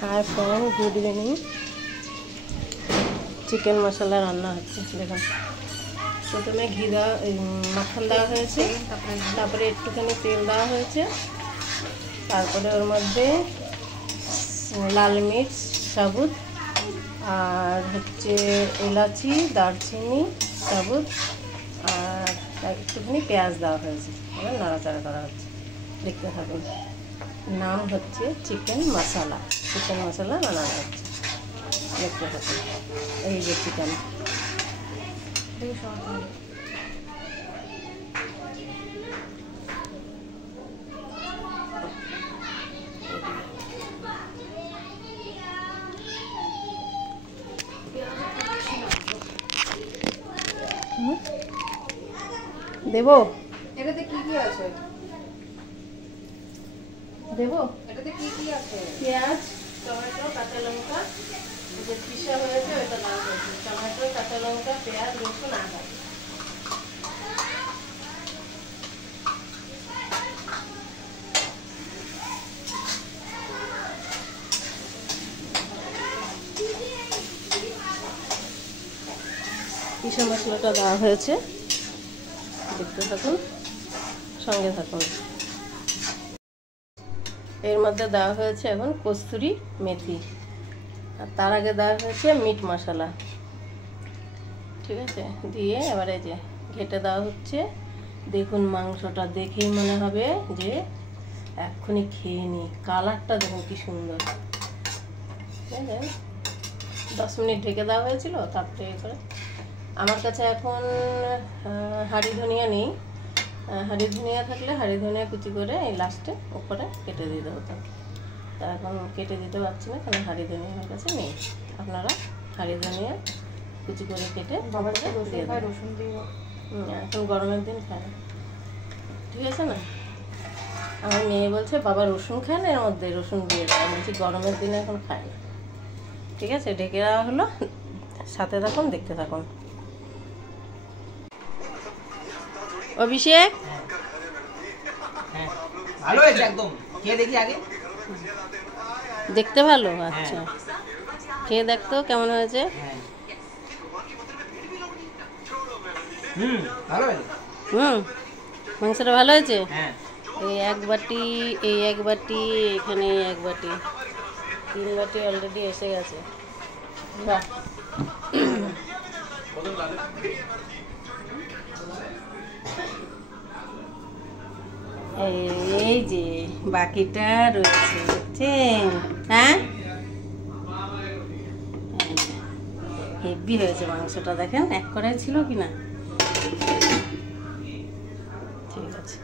हाय friend, good evening. Chicken masala रान्ना হচ্ছে দেখুন। প্রথমে ঘি দেওয়া মাখন দেওয়া হয়েছে, তারপরে একটুখানি তেল দেওয়া হয়েছে, তারপরে ওর মধ্যে লাল মির্চ সাবুত আর হচ্ছে এলাচি দারচিনি সাবুত আর একটুখানি পেঁয়াজ দেওয়া হয়েছে। এবার নাড়াচাড়া করা হচ্ছে, দেখতে থাকুন। নাম হচ্ছে চিকেন মশলা। চিকেন মশলা বানানো হচ্ছে, দেখতে থাকুন। এই যে চিকেন, দেবো এটাতে কি কি আছে? দেবো এটাতে কি কি আছে? পেঁয়াজ, টমেটো, কাঁচা লঙ্কা, যে পিসা হয়েছে ওটা দেওয়া হয়েছে। টমেটো, কাঁচা লঙ্কা, পেঁয়াজ, রসুন, আদা। পিসা মশলাটা দেওয়া হয়েছে, দেখতে থাকুন, সঙ্গে থাকুন। এর মধ্যে দেওয়া হয়েছে এখন কস্তুরি মেথি, আর তার আগে দেওয়া হয়েছে মিট মশলা। ঠিক আছে, দিয়ে এবারে যে ঘেটে দেওয়া হচ্ছে। দেখুন, মাংসটা দেখেই মনে হবে যে এক্ষুনি খেয়ে নিই। কালারটা দেখুন কি সুন্দর। ঠিক আছে, 10 মিনিট ঢেকে দেওয়া হয়েছিল, তারপরে করে আমার কাছে এখন হাঁড়ি ধনিয়া নেই। হাঁড়ি ধনিয়া থাকলে হাঁড়ি ধনিয়া কুচি করে এই লাস্টে উপরে কেটে দিতে হতো। তা এখন কেটে দিতে পারছি না, কারণ হাঁড়ি ধনিয়া আমার কাছে নেই। আপনারা হাঁড়ি ধনিয়া কুচি করে কেটে রসুন দিয়ে এখন গরমের দিন খায় না, ঠিক আছে না? আমার মেয়ে বলছে বাবা রসুন খায় না, এর মধ্যে রসুন দিয়ে দেয়। বলছি গরমের দিনে এখন খায় না। ঠিক আছে, ঢেকে দেওয়া হলো, সাথে থাকুন, দেখতে থাকুন। অভিষেক, ভালো হয়েছে একদম। খেয়ে দেখি আগে। দেখতে ভালো? আচ্ছা, খেয়ে দেখতো কেমন হয়েছে। ভালো হয়েছে। মাংসটা ভালো হয়েছে। হ্যাঁ, এই এক বাটি, এই এক বাটি, এখানে এক বাটি, 3 বাটি অলরেডি এসে গেছে। বাহ, এই যে বাকিটা রয়েছে, দেখছেন? হ্যাঁ, হেভি হয়েছে মাংসটা, দেখেন এক কড়াই ছিল কি না। ঠিক আছে।